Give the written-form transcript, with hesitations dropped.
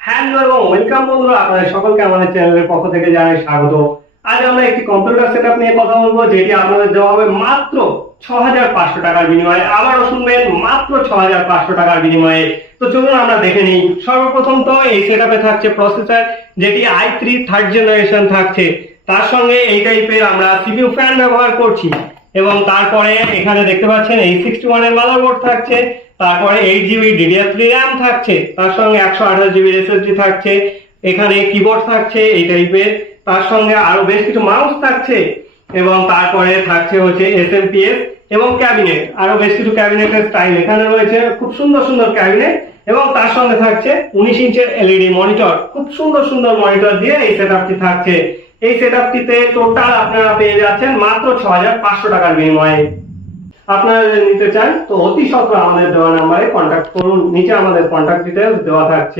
Hello এবং welcome বন্ধুরা, আপনাদের সকলকে আমাদের চ্যানেলের পক্ষ থেকে জানাই স্বাগত। আজ আমরা একটি কম্পিউটার সেটআপ নিয়ে কথা বলবো, যেটি আপনাদের দেওয়া হবে মাত্র 6500 টাকার বিনিময়ে। আবারও শুনবেন, মাত্র 6500 টাকার বিনিময়ে। তো চলুন আমরা দেখে নিই। সর্বপ্রথম তো এই সেটআপে থাকছে প্রসেসর, যেটি i3 থার্ড জেনারেশন থাকছে। তার সঙ্গে এই টাইপের আমরা সিপিইউ ফ্যান ব্যবহার করছি, এবং তারপরে এখানে দেখতে পাচ্ছেন এই 61 এর মাদারবোর্ড থাকছে। তারপরে 8 GB DDR3 RAM থাকছে, তার সঙ্গে 128 GB SSD থাকছে। এখানে কিবোর্ড থাকছে এই টাইপের, তার সঙ্গে আরো বেশ কিছু মাউস থাকছে, এবং তারপরে থাকছে হচ্ছে SMPS এবং ক্যাবিনেট। আরো বেশ কিছু ক্যাবিনেটের স্টাইল এখানে রয়েছে, খুব সুন্দর সুন্দর ক্যাবিনেট। এবং তার সঙ্গে থাকছে 19 ইঞ্চের LED মনিটর। খুব সুন্দর সুন্দর মনিটর দিয়ে এই সেটআপটি থাকছে। এই সেটআপটিতে টোটাল আপনারা পেয়ে যাচ্ছেন মাত্র 6500 টাকার বিনিময়ে। আপনারা যদি নিতে চান তো অতি সত্বর আমাদের দেওয়া নাম্বারে কন্ট্যাক্ট করুন। নিচে আমাদের কন্ট্যাক্ট ডিটেইলস দেওয়া থাকছে।